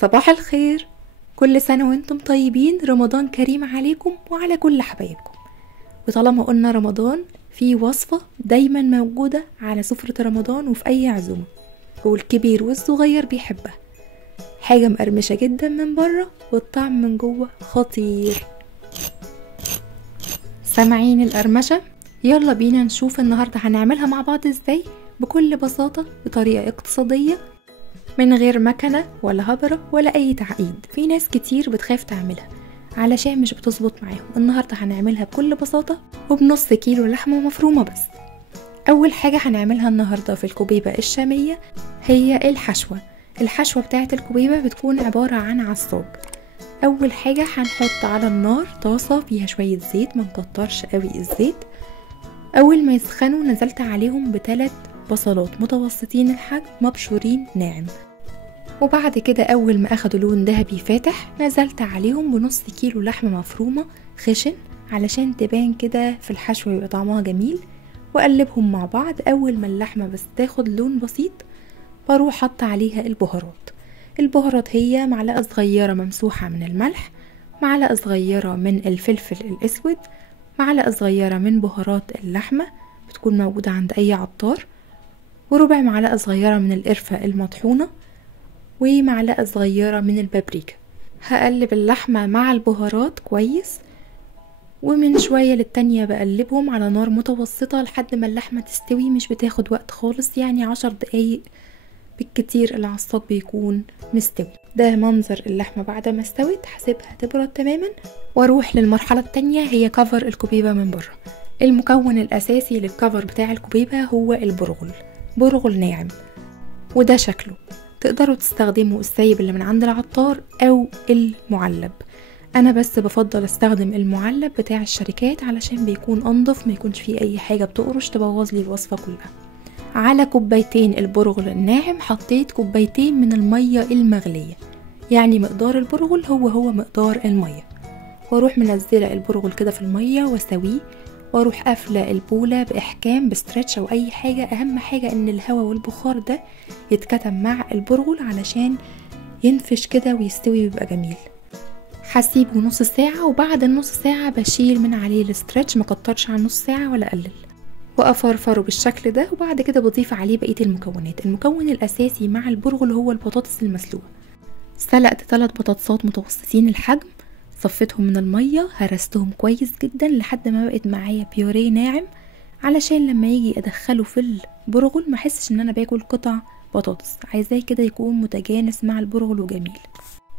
صباح الخير، كل سنة وانتم طيبين. رمضان كريم عليكم وعلى كل حبايبكم. وطالما قلنا رمضان، في وصفة دايما موجودة على سفرة رمضان وفي اي عزومة والكبير والصغير بيحبها. حاجة مقرمشة جدا من بره والطعم من جوه خطير. سامعين القرمشة؟ يلا بينا نشوف النهاردة هنعملها مع بعض ازاي بكل بساطة بطريقة اقتصادية من غير مكنة ولا هبرة ولا اي تعقيد. في ناس كتير بتخاف تعملها علشان مش بتظبط معاهم. النهاردة هنعملها بكل بساطة وبنص كيلو لحمة مفرومة بس. اول حاجة هنعملها النهاردة في الكوبيبة الشامية هي الحشوة بتاعت الكوبيبة بتكون عبارة عن عصاج. اول حاجة هنحط على النار طاسة فيها شوية زيت، ما نكترش قوي الزيت. اول ما يسخنوا نزلت عليهم ب3 بصلات متوسطين الحجم مبشورين ناعم، وبعد كده اول ما اخدوا لون ذهبي فاتح نزلت عليهم بنص كيلو لحمة مفرومة خشن علشان تبان كده في الحشوة يبقى طعمها جميل. واقلبهم مع بعض. اول ما اللحمة بس تاخد لون بسيط بروح حط عليها البهارات هي معلقة صغيرة ممسوحة من الملح، معلقة صغيرة من الفلفل الاسود، معلقة صغيرة من بهارات اللحمة بتكون موجودة عند اي عطار، وربع معلقة صغيرة من القرفة المطحونة، ومعلقة صغيرة من البابريكا. هقلب اللحمة مع البهارات كويس، ومن شوية للتانية بقلبهم على نار متوسطة لحد ما اللحمة تستوي. مش بتاخد وقت خالص، يعني 10 دقايق بالكتير العصاج بيكون مستوي. ده منظر اللحمة بعد ما استوت. هسيبها تبرد تماما واروح للمرحلة التانية، هي كفر الكوبيبة من بره. المكون الاساسي للكفر بتاع الكوبيبة هو برغل ناعم، وده شكله. تقدروا تستخدموا السايب اللي من عند العطار او المعلب. انا بس بفضل استخدم المعلب بتاع الشركات علشان بيكون انضف، ما يكونش فيه اي حاجة بتقرش تبوظ لي الوصفة كلها. على كوبايتين البرغل الناعم حطيت كوبايتين من المية المغلية، يعني مقدار البرغل هو مقدار المية. واروح منزلة البرغل كده في المية واسويه، واروح قافلة البولة باحكام بستريتش او اي حاجة. اهم حاجة ان الهواء والبخار ده يتكتم مع البرغل علشان ينفش كده ويستوي ويبقى جميل. هسيبه نص ساعة، وبعد النص ساعة بشيل من عليه الستريتش، مكترش عن نص ساعة ولا اقلل، وافرفره بالشكل ده. وبعد كده بضيف عليه بقية المكونات. المكون الاساسي مع البرغل هو البطاطس المسلوقة. سلقت 3 بطاطسات متوسطين الحجم، صفيتهم من المية، هرستهم كويس جدا لحد ما بقت معايا بيوريه ناعم، علشان لما يجي ادخله في البرغل ما احسش ان انا باكل قطع بطاطس. عايزاه كده يكون متجانس مع البرغل وجميل.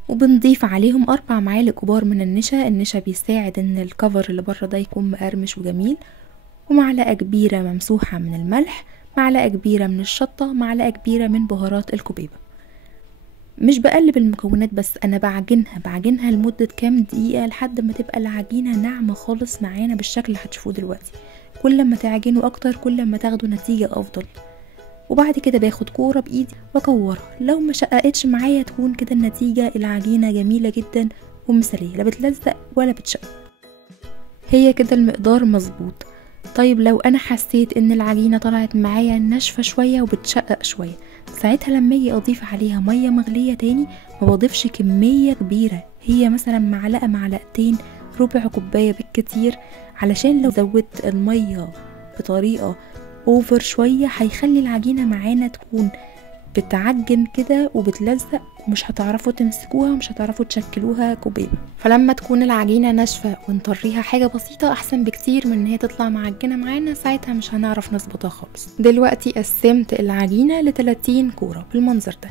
وبنضيف عليهم 4 معالق كبار من النشا بيساعد ان الكفر اللي بره ده يكون مقرمش وجميل، ومعلقة كبيرة ممسوحة من الملح، معلقة كبيرة من الشطة، معلقة كبيرة من بهارات الكوبيبة. مش بقلب المكونات بس، انا بعجنها لمدة كام دقيقة لحد ما تبقى العجينة ناعمة خالص معانا بالشكل اللي هتشوفوه دلوقتي. كل ما تعجنوا اكتر كل ما تاخدوا نتيجة افضل. وبعد كده باخد كورة بايدي واكورها. لو ما شققتش معايا تكون كده النتيجة العجينة جميلة جدا ومثالية، لا بتلزق ولا بتشقق، هي كده المقدار مظبوط. طيب لو انا حسيت ان العجينة طلعت معايا ناشفة شوية وبتشقق شوية، ساعتها لما اجي اضيف عليها مية مغلية تاني ما بضيفش كمية كبيرة، هي مثلا معلقة معلقتين، ربع كوباية بالكتير، علشان لو زودت المية بطريقة اوفر شوية هيخلي العجينة معانا تكون بتعجن كده وبتلزق، ومش هتعرفوا تمسكوها ومش هتعرفوا تشكلوها كوبيبة. فلما تكون العجينة ناشفة ونطريها حاجة بسيطة احسن بكتير من ان هي تطلع معجنة معانا، ساعتها مش هنعرف نظبطها خالص. دلوقتي قسمت العجينة ل30 كورة بالمنظر ده،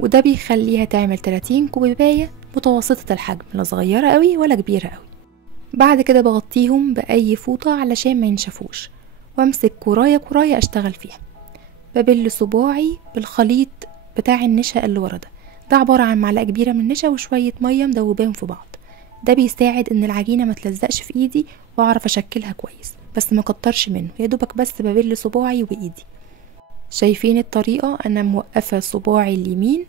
وده بيخليها تعمل 30 كوباية متوسطة الحجم، لا صغيرة قوي ولا كبيرة قوي. بعد كده بغطيهم بأي فوطة علشان ما ينشفوش، وامسك كوراية اشتغل فيها. ببل صباعي بالخليط بتاع النشا اللي ورا ده عبارة عن معلقة كبيرة من النشا وشوية مية مدوباهم في بعض. ده بيساعد ان العجينة ما تلزقش في ايدي واعرف اشكلها كويس، بس ما كترش منه، يا دوبك بس ببل صباعي وايدي. شايفين الطريقة؟ انا موقفة صباعي اليمين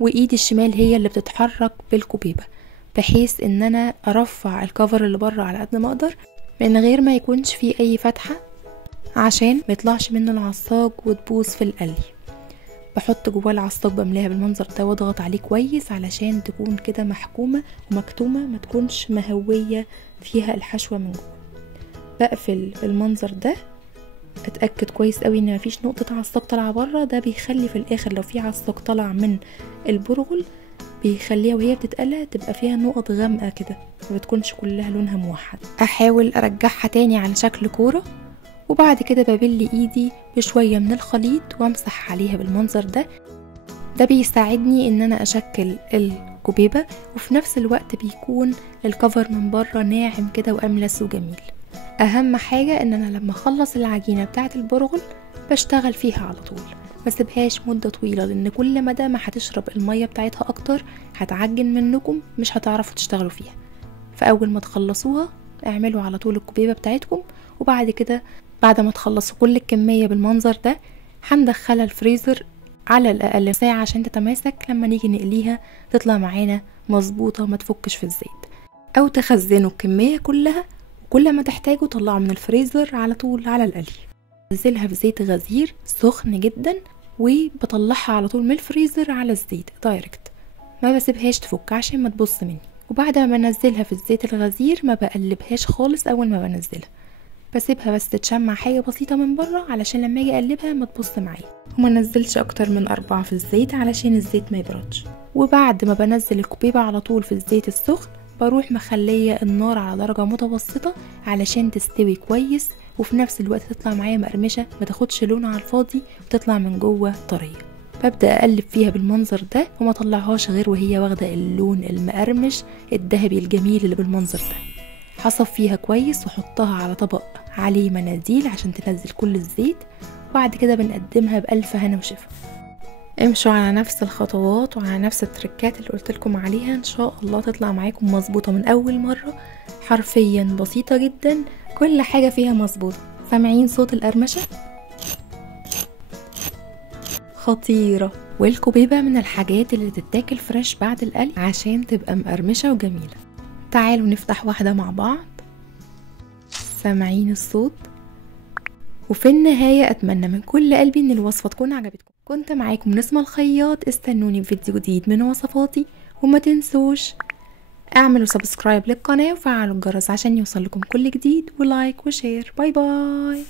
وايدي الشمال هي اللي بتتحرك بالكوبيبة، بحيث ان انا ارفع الكفر اللي بره على قد ما اقدر من غير ما يكونش فيه اي فتحة، عشان ما يطلعش منه العصاج وتبوظ في القلي. بحط جواه العصاق بملاها بالمنظر ده واضغط عليه كويس علشان تكون كده محكومة ومكتومة، ما تكونش مهوية فيها الحشوة من جوه. بقفل بالمنظر ده، اتأكد كويس قوي ان مفيش نقطة عصاق طالعة بره. ده بيخلي في الاخر لو في عصاق طالع من البرغل بيخليها وهي بتتقلى تبقى فيها نقط غامقة كده، ما بتكونش كلها لونها موحد. احاول ارجعها تاني على شكل كورة، وبعد كده ببل ايدي بشوية من الخليط وامسح عليها بالمنظر ده. ده بيساعدني ان انا اشكل الكبيبة، وفي نفس الوقت بيكون الكفر من بره ناعم كده واملس وجميل. اهم حاجة ان انا لما اخلص العجينة بتاعة البرغل بشتغل فيها على طول، ما سيبهاش مدة طويلة، لان كل مدى ما هتشرب المية بتاعتها اكتر هتعجن منكم، مش هتعرفوا تشتغلوا فيها. فاول ما تخلصوها اعملوا على طول الكبيبة بتاعتكم، وبعد كده بعد ما تخلصوا كل الكمية بالمنظر ده هندخلها الفريزر على الاقل ساعة عشان تتماسك، لما نيجي نقليها تطلع معانا مظبوطة ما تفكش في الزيت. او تخزنوا الكمية كلها، وكل ما تحتاجوا طلعوا من الفريزر على طول على القلي. بنزلها في زيت غزير سخن جدا، وبطلعها على طول من الفريزر على الزيت دايركت، ما بسيبهاش تفك عشان ما تبص مني. وبعد ما بنزلها في الزيت الغزير ما بقلبهاش خالص. اول ما بنزلها بسيبها بس تشمع حاجة بسيطة من بره علشان لما اجي اقلبها ما تبص معايا، وما نزلش اكتر من 4 في الزيت علشان الزيت ما يبردش. وبعد ما بنزل الكبيبة على طول في الزيت السخن بروح مخلية النار على درجة متوسطة علشان تستوي كويس، وفي نفس الوقت تطلع معايا مقرمشة، ما تاخدش لون على الفاضي وتطلع من جوه طرية. ببدأ اقلب فيها بالمنظر ده وما طلعهاش غير وهي واخدة اللون المقرمش الذهبي الجميل اللي بالمنظر ده. هصفيها كويس واحطها على طبق عليه مناديل عشان تنزل كل الزيت، وبعد كده بنقدمها بألف هنا وشفا. امشوا على نفس الخطوات وعلى نفس التركات اللي قلتلكم عليها، ان شاء الله تطلع معاكم مظبوطة من اول مرة. حرفيا بسيطة جدا، كل حاجة فيها مظبوطة. سامعين صوت القرمشة؟ خطيرة. والكبيبة من الحاجات اللي تتاكل فريش بعد القلي عشان تبقى مقرمشة وجميلة. تعالوا نفتح واحدة مع بعض. سامعين الصوت؟ وفي النهاية أتمنى من كل قلبي إن الوصفة تكون عجبتكم. كنت معاكم نسمة الخياط، استنوني بفيديو جديد من وصفاتي، وما تنسوش اعملوا سبسكرايب للقناة وفعلوا الجرس عشان يوصل لكم كل جديد، ولايك وشير. باي باي.